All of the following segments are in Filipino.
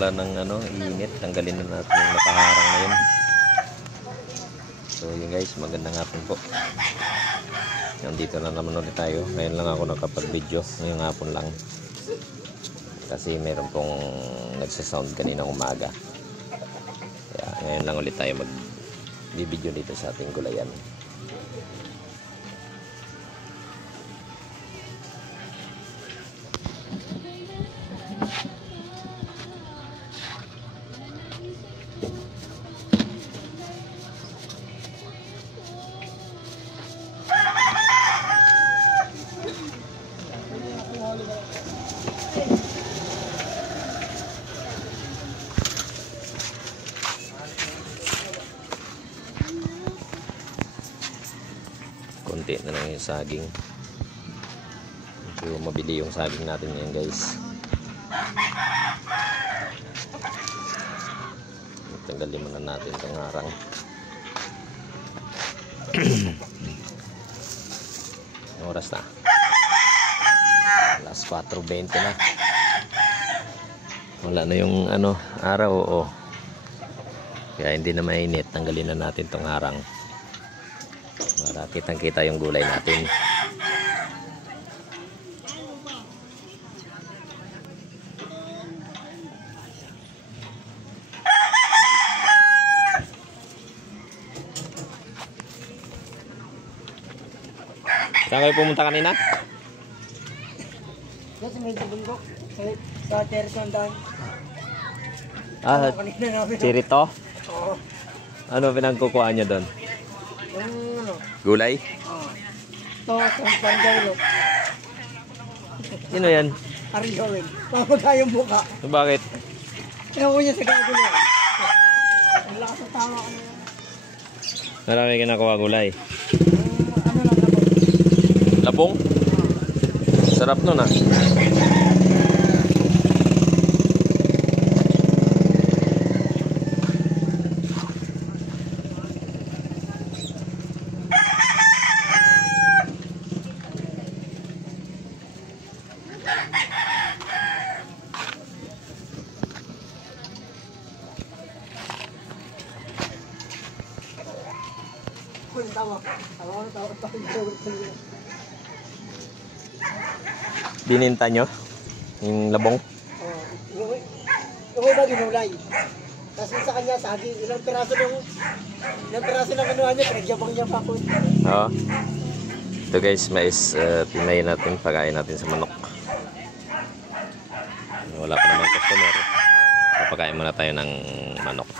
wala ng init. Tanggalin na natin yung nakaharang na yun. So yun guys, magandang hapon po. Nandito na naman ulit tayo. Ngayon lang ako nakapag-video, ngayong hapon lang. Kasi meron pong nagsasound kanina umaga. Kaya ngayon lang ulit tayo mag-video dito sa ating gulayan. Konti na lang yung saging. Medyo mabili yung saging natin ngayon guys. Tanggalin muna natin itong harang. Oras na. Alas 4:20 na. Wala na yung araw. Oo. Kaya hindi na mainit. Tanggalin na natin itong harang. Para kitang-kita yung gulay natin. Saan kayo pumunta kanina? Sa may bundok. Sa Tersandan. Chirito? Oo. Ano pinagkukuhaan nyo doon? Yung Gulay? Oo. Ito, sa Pandalo. Sino yan? Ari gawin. Papagayong buka. Bakit? Ewan ko niya sa gagulo. Ang lakas ng tawa ko na yan. Marami kinakuha gulay. Ano lang labog. Labong? Sarap nun ah. Bininta nyo? Yung labong? Yung iba ginulay. Tapos sa kanya saging. Ilang piraso ng anuhan niya. Pinagyabang niya pa ako. Oo. Ito guys, mais. Pimayin natin. Pagkain natin sa manok. Wala pa naman customer. Papakain muna tayo ng manok.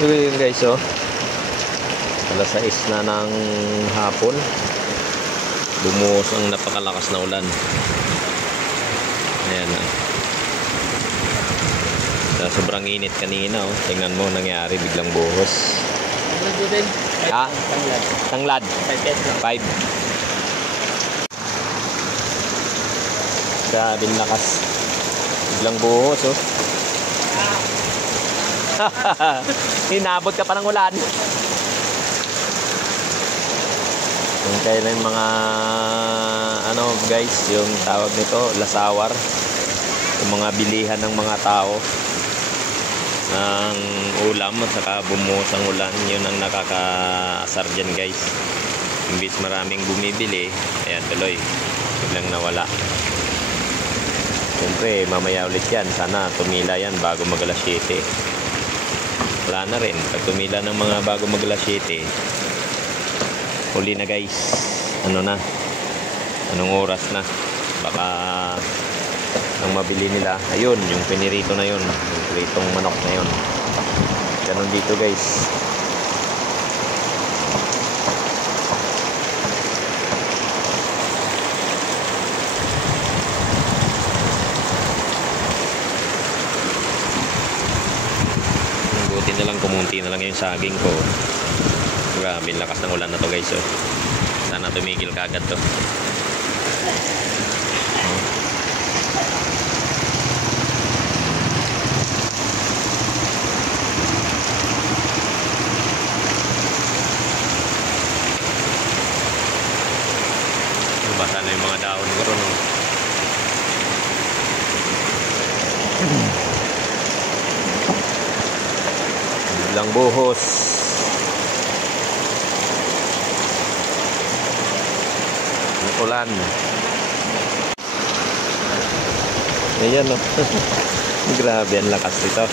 So yun guys, alas 6 na ng hapon. Bumuhos ang napakalakas na ulan. Ayan na. Sobrang init kanina. Tingnan mo nangyari, biglang buhos. Tanglad 5. Grabing lakas. Biglang buhos Hinabot ka pa ng ulan. Yung kailan mga guys, yung tawag nito lasawar, yung mga bilihan ng mga tao ng ulam at saka bumuhos ang ulan, yun ang nakakaasar dyan guys. Imbis maraming bumibili, ayan tuloy biglang nawala. Siyempre mamaya ulit yan, sana tumila yan bago mag alas 7. Wala na rin. Pag tumila ng mga bago mag alas 7, huli na guys. Ano na? Anong oras na? Baka ang mabili nila, ayun, yung pinirito na yun. Yung piritong manok na yun. Ganon dito guys. Buti na lang, kumunti na lang yung saging ko. Grabe lakas ng ulan na to guys. Sana tumigil kagad to. biglang buhos. Ang ulan. Ayan o. Grabe, ang lakas nito.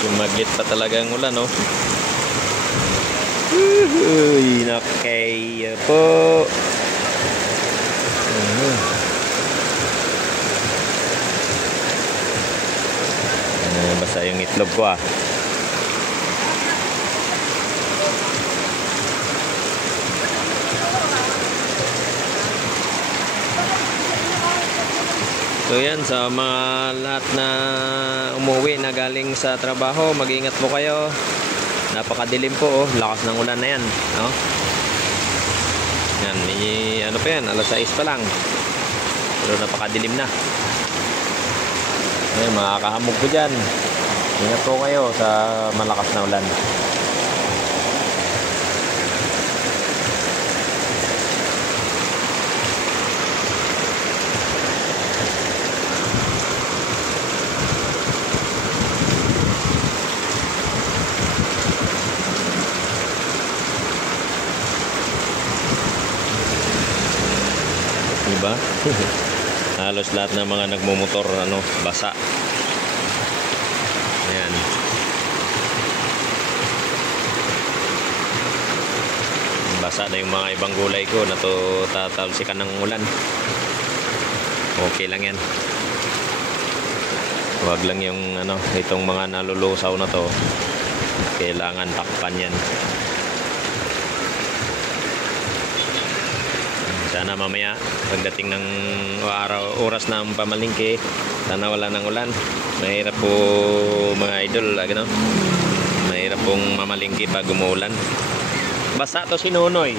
Sumaglit pa talaga ang ulan, no? Uy, nakay po. Basta yung itlog ko, ah. So yan, sa mga lahat na umuwi na galing sa trabaho, mag-ingat po kayo. Napakadilim po, oh. Lakas ng ulan na yan, no? Yan, may ano pa yan, alas 6 pa lang. Pero napakadilim na. Ayun, makakahamog ko dyan. Ingat po kayo sa malakas na ulan. Diba? Halos lahat ng mga nagmumotor, ano, basa. Ayan. Basa na yung mga ibang gulay ko na to tatalsikan ng ulan. Okay lang yan. Huwag lang yung ano, itong mga nalulusaw na to. Kailangan takpan yan. Sana mamaya pagdating ng oras ng pamalingki, sana wala ng ulan. Mahirap po mga idol, ano? Mahirap pong mamalingki pag umuulan. Basa to si Nunoy.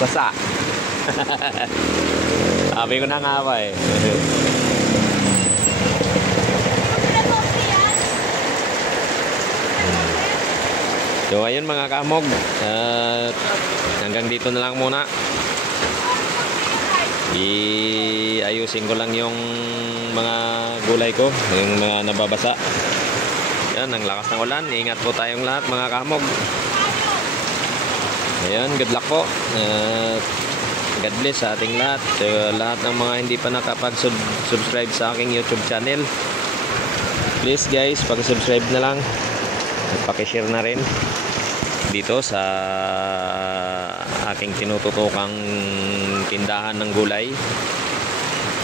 Basa. Sabi ko na nga ba eh. So ayun mga kamog, hanggang dito na lang muna. Ayusin ko lang yung mga gulay ko, yung mga nababasa. Yan, ang lakas ng ulan. Ingat po tayong lahat mga kamog. Ayan, good luck po. God bless sa ating lahat. So, lahat ng mga hindi pa nakapag-subscribe sa aking YouTube channel, please guys, pag-subscribe na lang at paki-share na rin dito sa aking tinututukang tindahan ng gulay.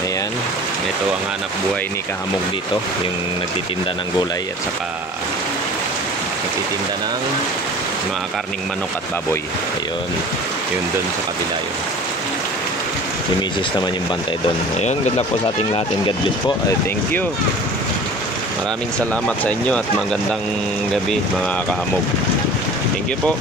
Ayan, ito ang hanap buhay ni Kahamog dito, yung nagtitinda ng gulay at saka nagtitinda ng mga karning manok at baboy. Ayun, yun dun sa kabila yun. Si Mrs. naman yung bantay dun. Ayun, good luck po sa ating lahat and God bless po. Thank you. Maraming salamat sa inyo at magandang gabi mga Kahamog. Thank you po.